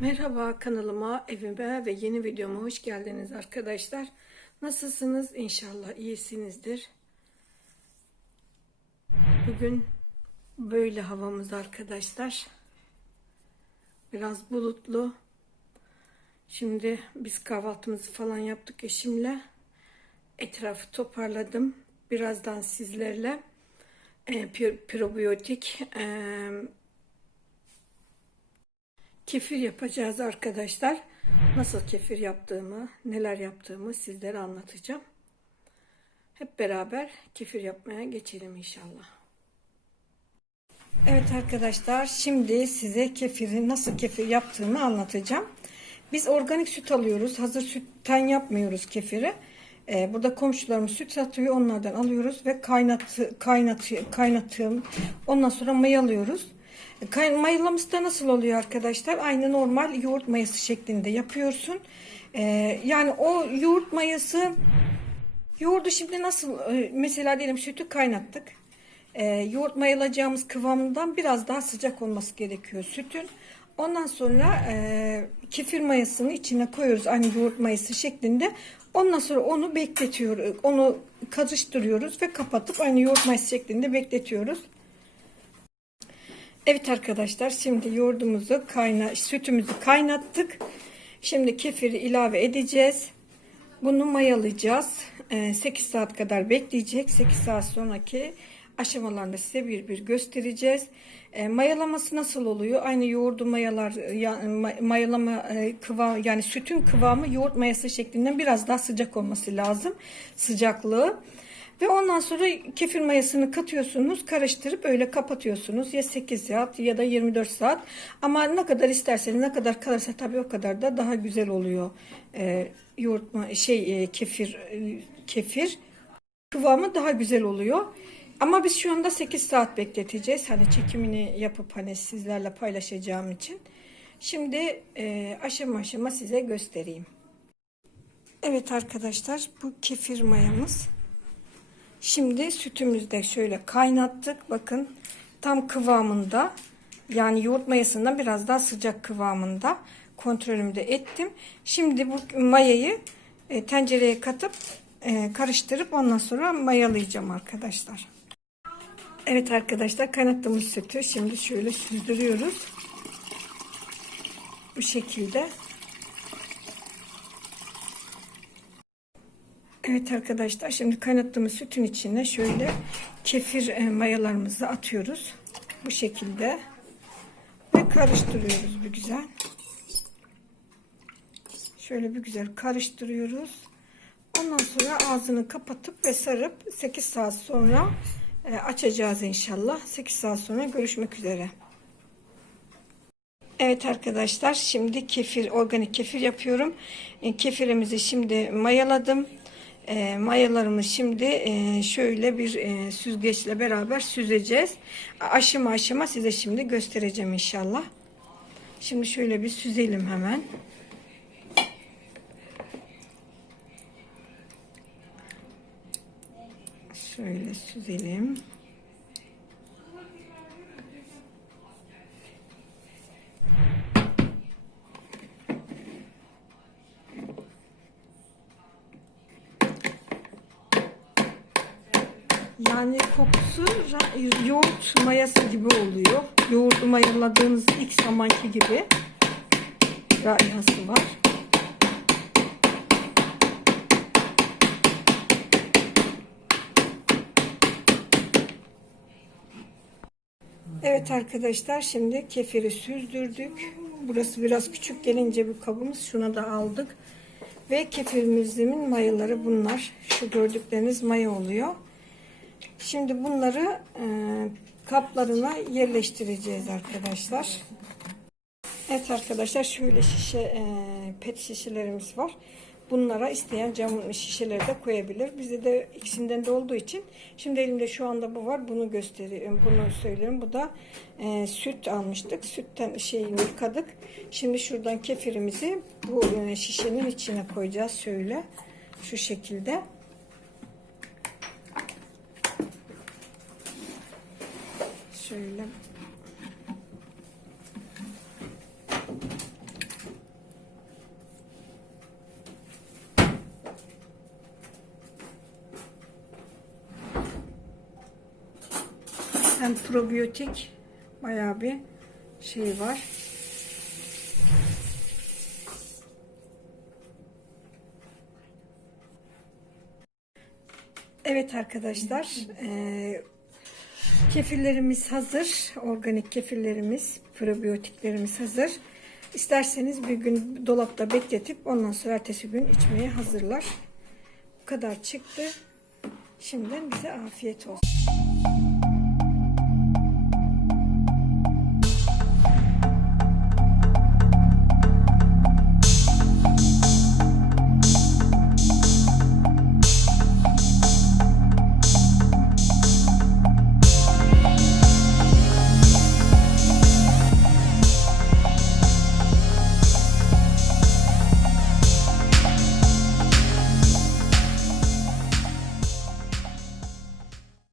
Merhaba kanalıma, evime ve yeni videoma hoş geldiniz arkadaşlar. Nasılsınız? İnşallah iyisinizdir. Bugün böyle havamız arkadaşlar. Biraz bulutlu. Şimdi biz kahvaltımızı falan yaptık eşimle. Etrafı toparladım. Birazdan sizlerle e, probiyotik e, kefir yapacağız arkadaşlar. Nasıl kefir yaptığımı, neler yaptığımı sizlere anlatacağım. Hep beraber kefir yapmaya geçelim inşallah. Evet arkadaşlar, şimdi size kefiri nasıl kefir yaptığımı anlatacağım. Biz organik süt alıyoruz. Hazır sütten yapmıyoruz kefiri. Ee, burada komşularımız süt satıyor. Onlardan alıyoruz ve kaynat kaynat kaynatıyorum. Ondan sonra mayalıyoruz. Mayalaması da nasıl oluyor arkadaşlar? Aynı normal yoğurt mayası şeklinde yapıyorsun. Ee, yani o yoğurt mayası yoğurdu şimdi nasıl e, mesela diyelim sütü kaynattık. Ee, yoğurt mayalayacağımız kıvamından biraz daha sıcak olması gerekiyor sütün. Ondan sonra e, kefir mayasını içine koyuyoruz aynı yoğurt mayası şeklinde. Ondan sonra onu bekletiyoruz. Onu karıştırıyoruz ve kapatıp aynı yoğurt mayası şeklinde bekletiyoruz. Evet arkadaşlar şimdi yoğurdumuzu kayna sütümüzü kaynattık. Şimdi kefiri ilave edeceğiz. Bunu mayalayacağız. Ee, 8 saat kadar bekleyecek. 8 saat sonraki aşamalarını size bir bir göstereceğiz. Ee, mayalaması nasıl oluyor? Aynı yoğurdu mayalar ya, ma- mayalama e, kıvam yani sütün kıvamı yoğurt mayası şeklinden biraz daha sıcak olması lazım. Sıcaklığı. Ve ondan sonra kefir mayasını katıyorsunuz, karıştırıp öyle kapatıyorsunuz. Ya 8 saat ya da 24 saat. Ama ne kadar isterseniz, ne kadar kalırsa tabii o kadar da daha güzel oluyor. Ee, yoğurt ma- şey e, kefir e, kefir kıvamı daha güzel oluyor. Ama biz şu anda 8 saat bekleteceğiz. Hani çekimini yapıp hani sizlerle paylaşacağım için. Şimdi e, aşama aşama size göstereyim. Evet arkadaşlar bu kefir mayamız. Şimdi sütümüzü de şöyle kaynattık. Bakın tam kıvamında. Yani yoğurt mayasından biraz daha sıcak kıvamında. Kontrolümü de ettim. Şimdi bu mayayı e, tencereye katıp e, karıştırıp ondan sonra mayalayacağım arkadaşlar. Evet arkadaşlar kaynattığımız sütü şimdi şöyle süzdürüyoruz. Bu şekilde. Evet arkadaşlar şimdi kaynattığımız sütün içine şöyle kefir e, mayalarımızı atıyoruz. Bu şekilde. Ve karıştırıyoruz bir güzel. Şöyle bir güzel karıştırıyoruz. Ondan sonra ağzını kapatıp ve sarıp 8 saat sonra e, açacağız inşallah. 8 saat sonra görüşmek üzere. Evet arkadaşlar şimdi kefir organik kefir yapıyorum. E, kefirimizi şimdi mayaladım. E, mayalarımı şimdi e, şöyle bir e, süzgeçle beraber süzeceğiz. Aşama aşama size şimdi göstereceğim inşallah. Şimdi şöyle bir süzelim hemen. Şöyle süzelim. Yani kokusu yoğurt mayası gibi oluyor. Yoğurdu mayaladığınız ilk zamanki gibi raihası var. Evet arkadaşlar şimdi kefiri süzdürdük. Burası biraz küçük gelince bir kabımız şuna da aldık. Ve kefirimizin mayaları bunlar. Şu gördükleriniz maya oluyor. Şimdi bunları e, kaplarına yerleştireceğiz arkadaşlar. Evet arkadaşlar şöyle şişe e, pet şişelerimiz var. Bunlara isteyen cam şişeleri de koyabilir. Bizde de ikisinden de olduğu için şimdi elimde şu anda bu var. Bunu gösteriyorum. Bunu söylüyorum. Bu da e, süt almıştık. Sütten şeyini yıkadık. Şimdi şuradan kefirimizi bu e, şişenin içine koyacağız. Şöyle şu şekilde. Şöyle. Hem probiyotik bayağı bir şey var. Evet arkadaşlar. E, kefirlerimiz hazır. Organik kefirlerimiz, probiyotiklerimiz hazır. İsterseniz bir gün dolapta bekletip ondan sonra ertesi gün içmeye hazırlar. Bu kadar çıktı. Şimdiden bize afiyet olsun.